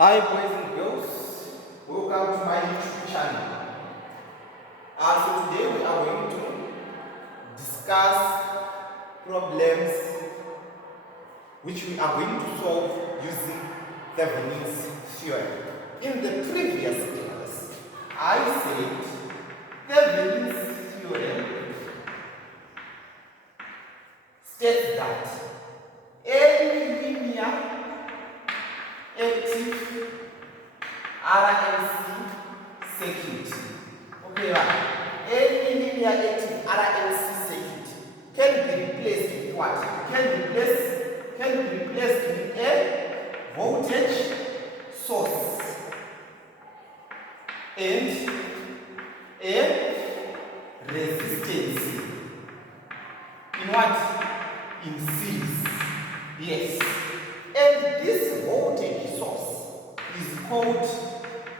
Hi boys and girls, welcome to my YouTube channel. So today we are going to discuss problems which we are going to solve using Thevenin's theorem. In the previous class, I said Thevenin's theorem states that any linear active RLC circuit. Okay, any linear active RLC circuit can be replaced with what? Can be replaced with a voltage source and a resistance. In what? In series. Yes. And this voltage source is called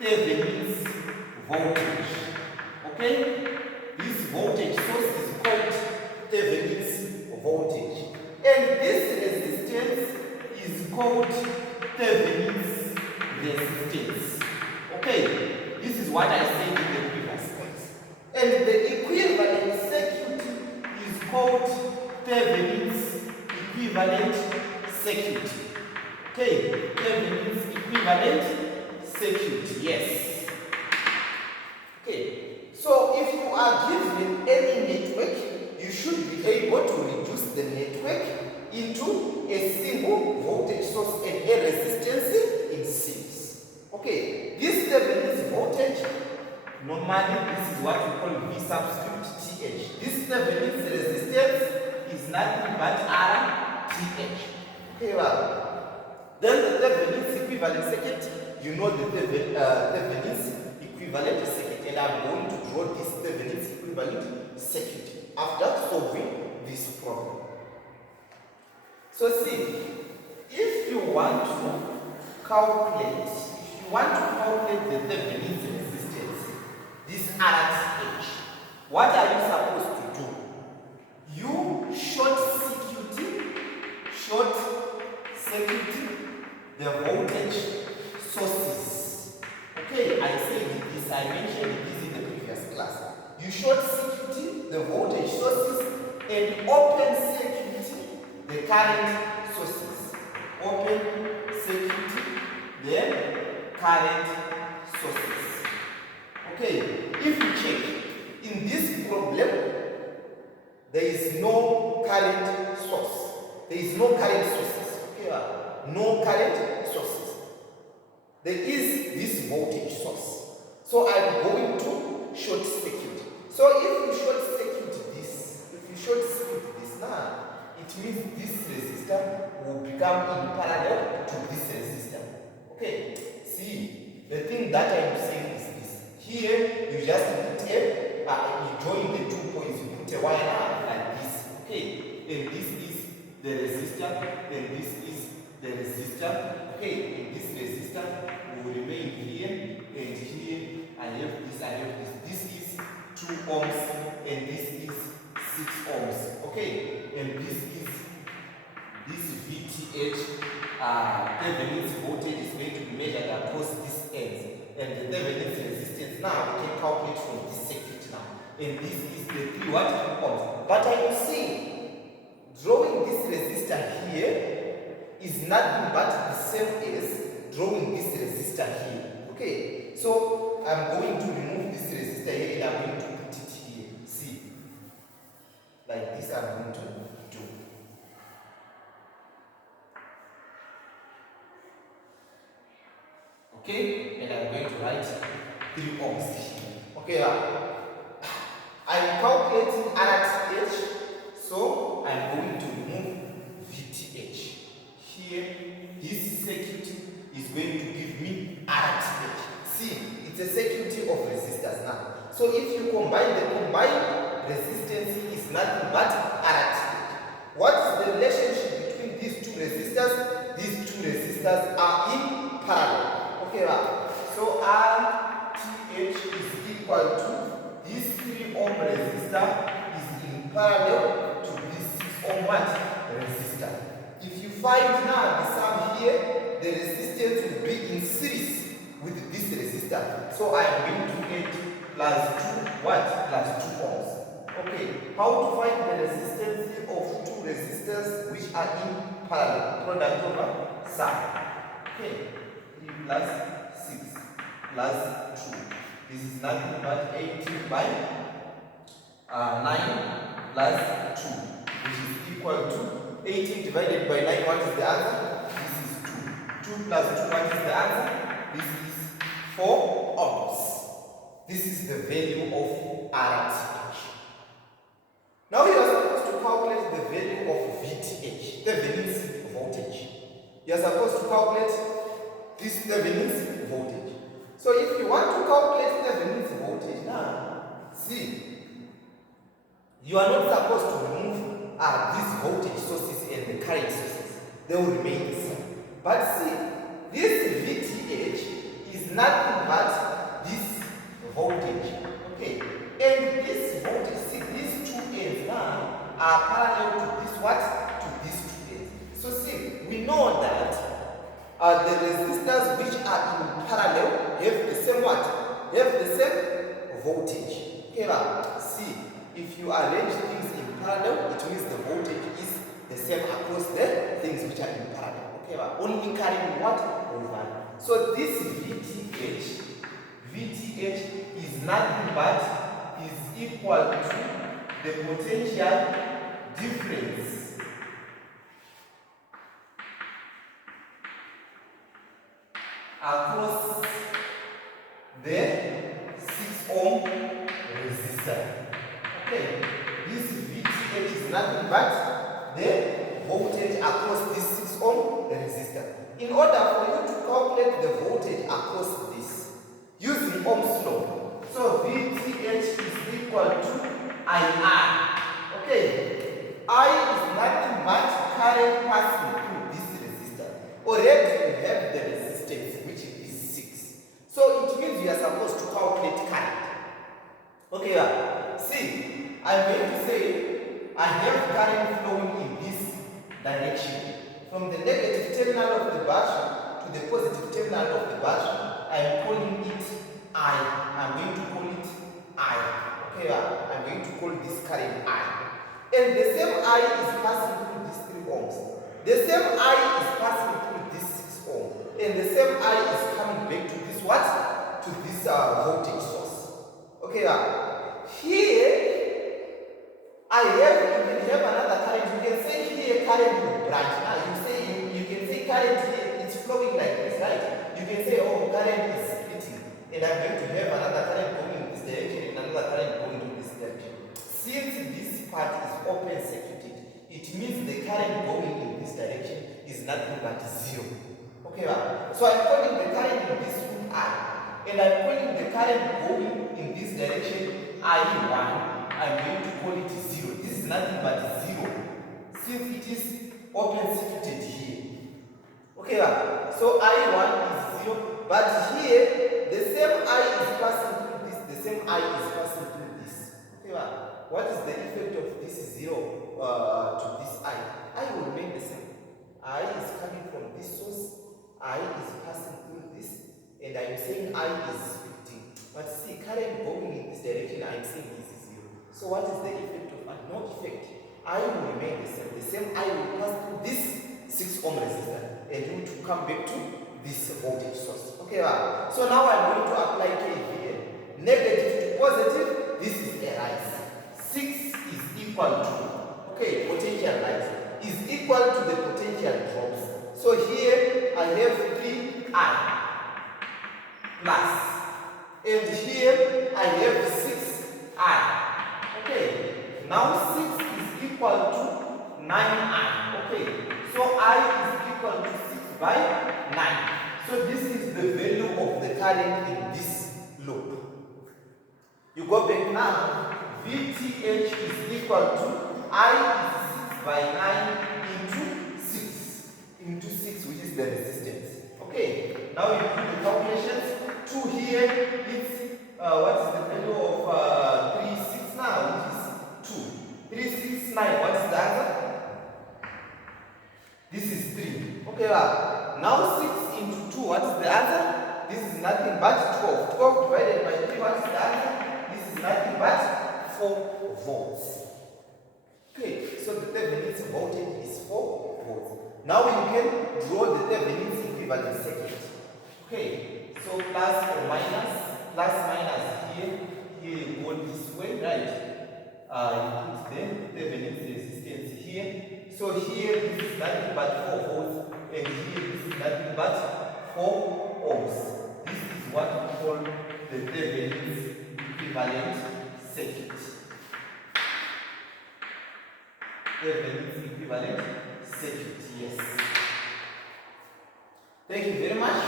Thevenin's voltage. Okay? This voltage source is called Thevenin's voltage. And this resistance is called Thevenin's resistance. Okay? This is what I said in the previous class. And the equivalent circuit is called Thevenin's equivalent circuit. Okay, Thevenin's equivalent circuit, yes. Okay, so if you are given any network, you should be able to reduce the network into a single voltage source and a resistance in series. Okay, this Thevenin's voltage, normally this is what we call V subscript TH. This Thevenin's resistance is nothing but RTH. Okay, well. Then the Thevenin's equivalent circuit, you know the Thevenin's equivalent circuit, and I'm going to draw this Thevenin's equivalent circuit after solving this problem. So see, if you want to calculate the Thevenin's resistance, this RTH, what are you supposed to do? You short circuit the voltage sources. Okay, I said this, I mentioned this in the previous class. You short circuit the voltage sources and open circuit the current sources. Open circuit the current sources. Okay, if you check, in this problem, there is no current source. There is no current sources. Okay, no current sources. There is this voltage source. So I'm going to short circuit. So if you short circuit this, now it means this resistor will become in parallel to this resistor. Okay, see, the thing that I'm saying is this. Here you just put you join the 2 points, you put a wire like this. Okay, and this is the resistor, and this is the resistor. Okay, and this resistor will remain here, and here I have this. This is 2 ohms, and this is 6 ohms. Okay, and this is this VTH. Thevenin's voltage is going to be measured across these ends, and the Thevenin's resistance now we can calculate from this circuit now. And this is the 3 ohms. But I am saying, drawing this resistor here is nothing but the same as drawing this resistor here. Okay, so I'm going to remove this resistor here and I'm going to put it here. See, like this I'm going to do. Okay, and I'm going to write 3 ohms here. Okay, I'm calculating RTH, so I'm going to remove VTH. Here, this circuit is going to give me RTH. See, it's a circuit of resistors now. So if you combine, the combined resistance is nothing but RTH. What is the relationship between these two resistors? These two resistors are in parallel. Okay, so RTH is equal to this 3 ohm resistor is in parallel to this 6 ohm resistor. If you find now the sum here, the resistance will be in series with this resistor. So I am going to get plus 2 what? Plus 2 ohms. Okay, how to find the resistance of two resistors which are in parallel? Product over sum. Okay, 3 plus 6 plus 2. This is nothing but 18 by 9 plus 2, which is equal to 18 divided by 9. What is the answer? This is 2. 2 plus 2, what is the answer? This is 4 ohms. This is the value of RT. Now you are supposed to calculate the value of VTH, Thevenin's voltage. You are supposed to calculate this Thevenin's voltage. So if you want to calculate Thevenin's voltage, now see, you are not supposed to remove these voltage sources and the current sources. They will remain the same. But see, this VTH is nothing but this voltage. Okay, and this voltage, see, these two ends now are parallel to this what? To these two ends. So see, we know that the resistors which are in parallel have the same what? Have the same voltage. Okay, now see, if you arrange things in parallel, it means the voltage is the same across the things which are in parallel. Okay, now only carrying what? Over. So this VTH is nothing but is equal to the potential difference across the 6 ohm resistor. Okay, this VTH is nothing but the voltage across this 6 ohm resistor. In order for you to calculate the voltage across this using Ohm's law, so VTH is equal to IR. Okay, I is nothing but current passing through this resistor. Already we have the resistance, which is 6. So it means you are supposed to calculate current. Okay, see, I'm going to say I have current flowing in this direction. From the negative terminal of the battery to the positive terminal of the battery, I'm calling it I. I'm going to call it I. Okay, I'm going to call this current I. And the same I is passing through these 3 ohms. The same I is passing through this 6 ohm. And the same I is coming back to this what? To this voltage source. Okay, here I can have another current. You can say here current will branch. Now you can say current here it's flowing like this, right? You can say, oh, current is splitting, and I'm going to have another current going in this direction and another current going in this direction. Since this part is open circuited, it means the current going in this direction is nothing but 0. Okay, so I'm calling the current in this room I, and I'm calling the current going in this direction I1. I'm going to call it 0. This is nothing but 0, since it is open circuited here. Okay, so I1 is 0, but here the same I is passing through this, the same I is passing through this. Okay, what is the effect of this 0 to this I? I will remain the same. I is coming from this source, I is passing through this, and I'm saying I is 15. But see, current going in this direction, I'm saying this is 0. So what is the effect of I? No effect. I will remain the same. The same I will pass through this 6 ohm resistor and you to come back to this voltage source. Okay, so now I'm going to apply KVL. Negative to positive, this is a rise. 6 is equal to, okay, potential rise is equal to the potential drops. So here I have 3I plus, and here I have 6I. Okay, now 6 is equal to 9I. Okay, so I is equal to 6 by 9. So this is the value of the current in this loop. You go back now, VTH is equal to I is 6 by 9 into 6, which is the resistance. Okay, now you do the calculations. 2 here, it's what is the value of 369 now, which is 2. 369, what is the answer? This is 3. Okay, Now 6 into 2, what is the answer? This is nothing but 12. 12 divided by 3, what is the answer? This is nothing but 4 volts. Okay, so the Thevenin's voltage is 4 volts. Now you can draw the Thevenin's equivalent circuit. Okay, so plus or minus, here you go this way, right? You put the Thevenin's resistance here. So here this is nothing but 4 volts, and here this is nothing but 4 ohms. This is what we call the Thevenin's equivalent circuit. Thevenin's equivalent circuit, yes. Thank you very much.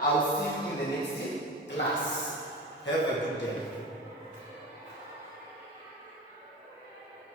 I'll see you in the next class. Have a good day.